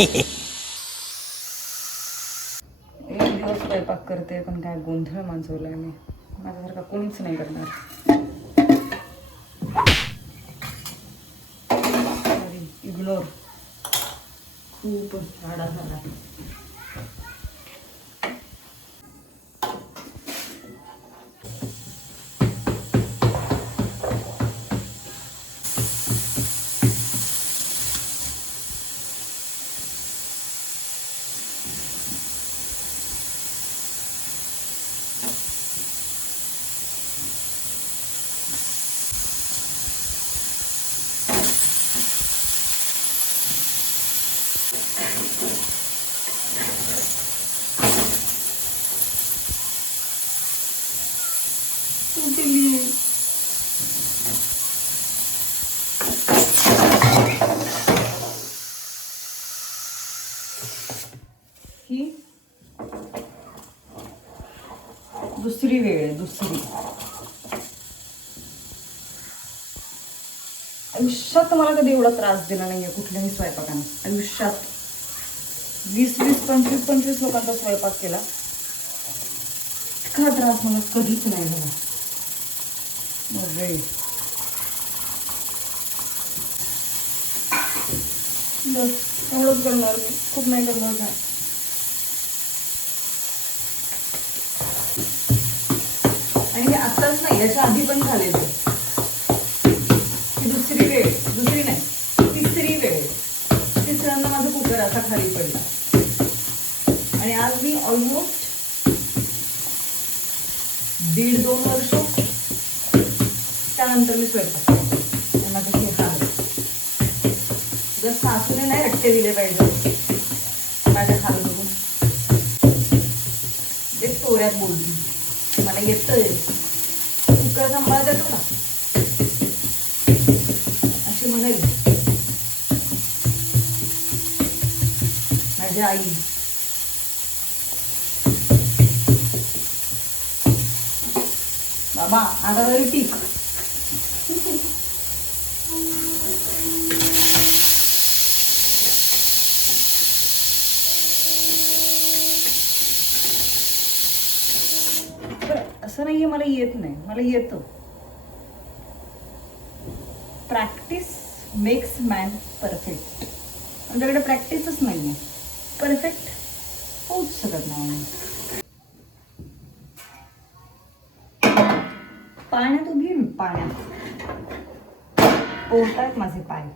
एक दिवस स्वयंपाक करते पण काय गोंधळ माजवलाय मी. माझ्यासारखा कोणीच नाही करणार. इग्नोर. खूप राडा झाला. ही दुसरी वेळ आहे. दुसरी आयुष्यात मला कधी एवढा त्रास दिला नाहीये कुठल्याही स्वयंपाकाने. आयुष्यात 20-20, 25-25 लोकांचा स्वयंपाक केला. इतका त्रास मला कधीच नाही झाला. बस एवढंच करणार मी. खूप नाही करणार काय. आणि हे आत्ताच नाही, याच्या आधी पण झालेलं. ही दुसरी वेळ, दुसरी नाही तिसरी वेळ. तिसऱ्यांदा माझा कुकर असा खाली पडला. आणि आज मी ऑलमोस्ट 1.5-2 वर्ष त्यानंतर मी स्वयंपाक करते. माझं हे हाल. जर सासूने नाही रट्टे दिले पाहिजे माझ्या हाल बघून. ते तोऱ्यात बोलती मला येतंय कुकर सांभाळत येतो का अशी म्हणाली माझी आई. बाबा आता तरी टीक. असं नाहीये मला येत नाही, मला येतं. Practice makes man perfect. आमच्याकडे प्रॅक्टिसच नाहीये. परफेक्ट होऊच शकत नाही. पाण्यात उभी मी, पाण्यात पोहतायत माझे पाय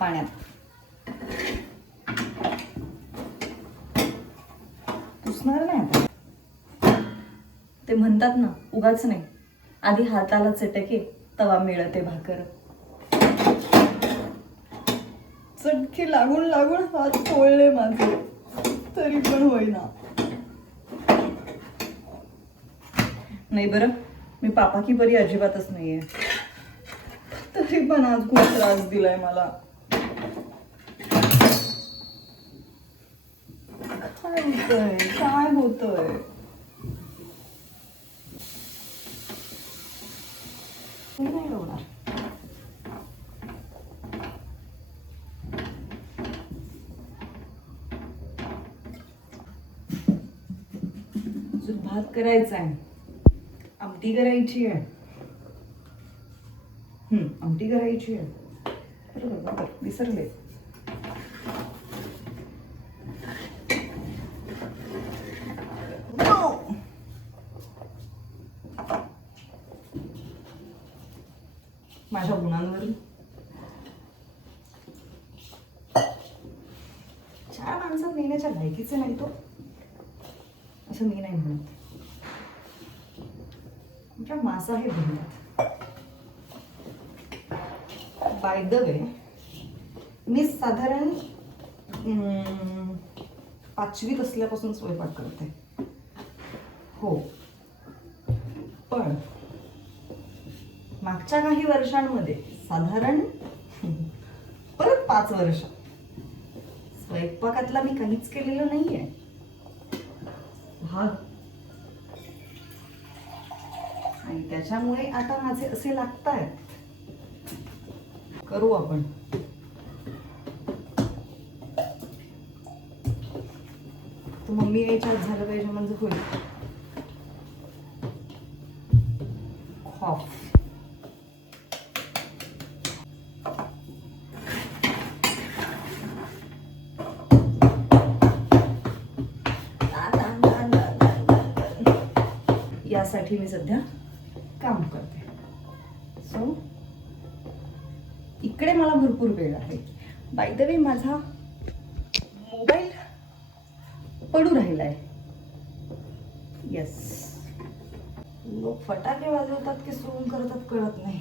पाण्यात. पुसणार नाही आता. ते म्हणतात ना उगाच नाही, आधी हाताला चटके तवा मिळते भाकर. चटके लागून लागून हात तोळले माझे तरी पण होईना. नाही बरं, मी पापा की बरी अजिबातच नाहीये. तरी पण आज खूप त्रास दिलाय मला. काय होतंय, काय होतंय. नाही होणार. भात करायचा आहे, आमटी करायची आहे. आमटी करायची आहे. बरोबर विसरले. माझ्या गुणांवरून 4 माणसात नेण्याच्या लायकीचे नाही तो, असं मी नाही म्हणत. आमच्या मासा हे म्हणतात. बाय द वे मी साधारण 5वीत असल्यापासून स्वयंपाक करते. हो, पण मागच्या काही वर्षांमध्ये साधारण परत 5 वर्ष स्वयंपाकातला मी काहीच केलेलं नाहीये. आणि त्याच्यामुळे आता माझे असे लागतायत. करू आपण. तर मम्मी यायच्या आत झालं पाहिजे म्हणजे होईल. खॉफ यासाठी मी सध्या काम करते. सो इकडे मला भरपूर वेळ आहे. बाय द वे माझा मोबाईल पडू राहिलाय. येस, लोक फटाके वाजवतात की सुरू करतात कळत नाही.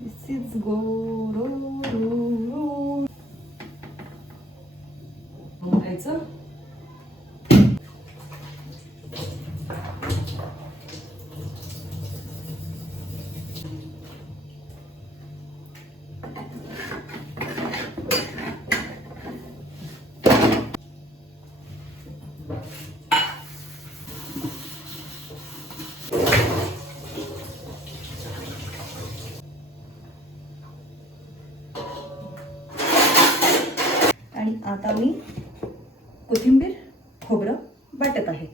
This is go row row row. घ्यायचं आणि आता मी कोथिंबीर खोबरं वाटत आहे.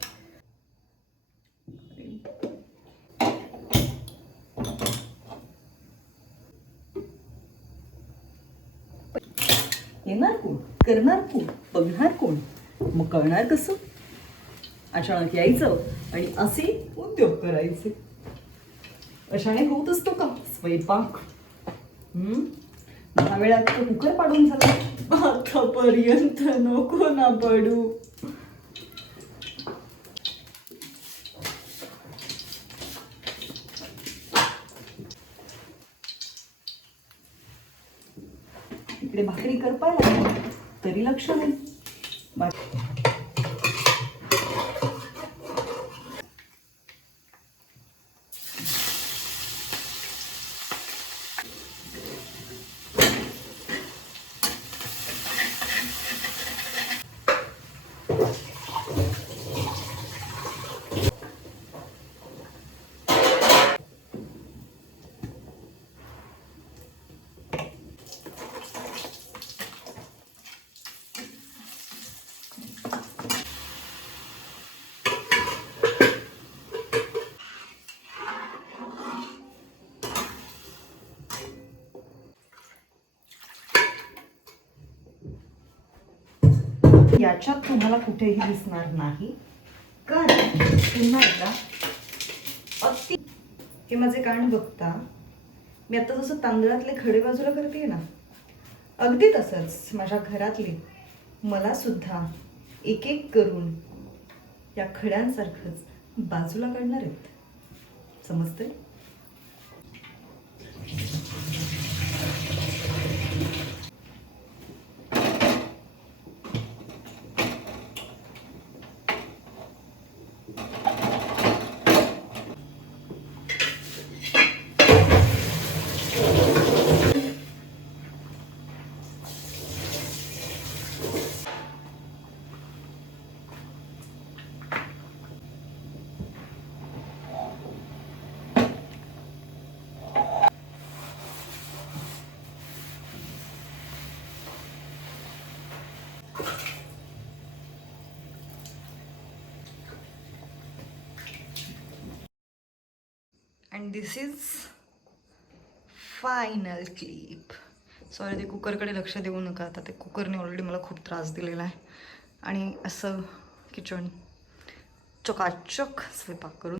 येणार कोण, करणार कोण, बघणार कोण, मग कळणार कसं? अचानक यायचं आणि असे उद्योग करायचे. अशाने होत असतो का स्वयंपाक? 10 वेळा तो कुकर पाडून झाला. आतापर्यंत नको ना पडू. इकडे भाकरी करपायला तरी लक्ष नाही. याच्यात तुम्हाला कुठेही दिसणार नाही, कारण पुन्हा एकदा अति हे माझे कान बघता. मी आता जसं तांदळातले खडे बाजूला करते ना, अगदी तसंच माझ्या घरातले मला सुद्धा एक एक करून या खड्यांसारखंच बाजूला काढणार आहेत. समजतंय? And this is final clip. Sorry, ते कुकरकडे लक्ष देऊ नका. आता ते कुकरने ऑलरेडी मला खूप त्रास दिलेला आहे आणि असं किचन चकाचक स्वयंपाक करून